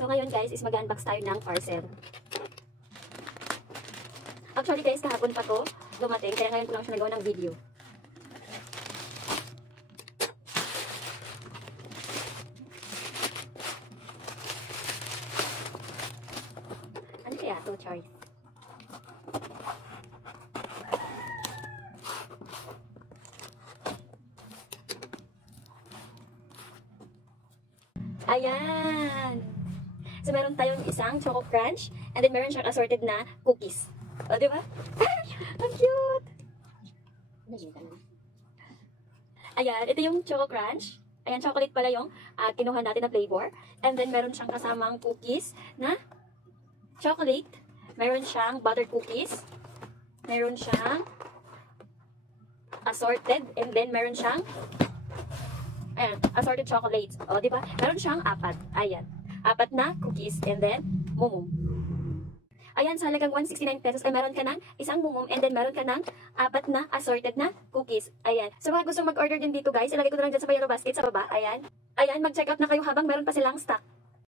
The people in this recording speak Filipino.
So ngayon guys is mag-unbox tayo ng parcel. Actually guys, kahapon pa to dumating, kaya ngayon ko lang siya nagawa ng video. Ano kaya to, Charlie? Ayan! So, meron tayong isang Choco Crunch, and then meron siyang assorted na cookies. O, diba? Ang cute! Ayan, ito yung Choco Crunch. Ayan, chocolate pala yung kinuha natin na flavor. And then, meron siyang kasamang cookies na chocolate. Meron siyang butter cookies. Meron siyang assorted. And then, meron siyang ayan, assorted chocolates. O, diba? Meron siyang apat. Ayan. Apat na cookies. And then, mumum. Ayan, sa halagang 169 pesos ay meron ka ng isang mumum and then meron ka ng apat na assorted na cookies. Ayan. So, mga gusto mag-order din dito guys, ilagay ko na lang dyan sa yellow basket sa baba. Ayan. Ayan, mag-check out na kayo habang meron pa silang stock.